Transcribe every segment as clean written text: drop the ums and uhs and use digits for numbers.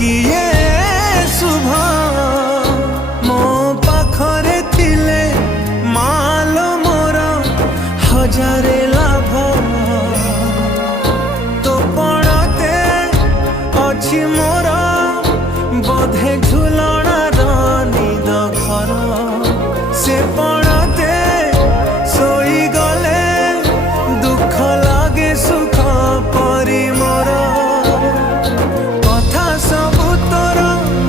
किए शुभ मो पाखरे थिले मालो मोर हजारे लाभ तो पड़ते अछि मोर बोधे झुलणार निद घर से पड़ते सोई गले दुख लागे सुख परी मोर कथा सबु तोर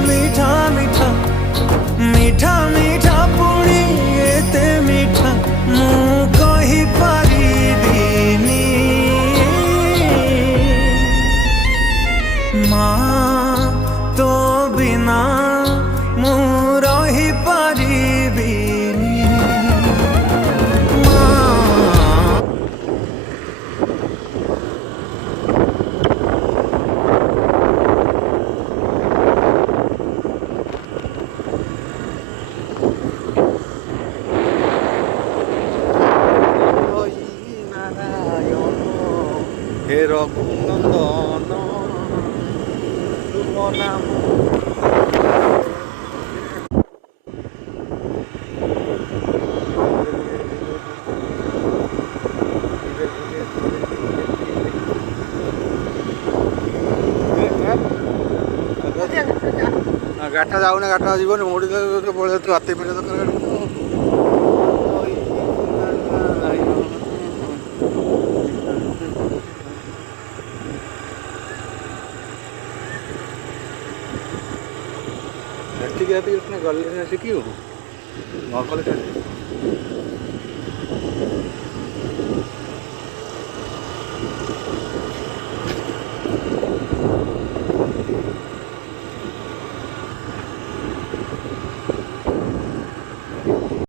मीठा मीठा मीठा मीठा पुणी एते मीठा मु कहि पारिबिनी माँ तो बिना मु रही पारिबिनी माँ। হে রঘুনন্দন শুভ নাম। ଗାଡ଼ିଟା ଯାଉନି, ଗାଡ଼ିଟା ଯିବନି ମୋଡ଼ି ପଳେଇ ତୁ ହାତେ ପିଲା ଦରକାର ଏଠିକି ଏତିକି ଗଲେ ଶିଖିବୁ ନ କଲେ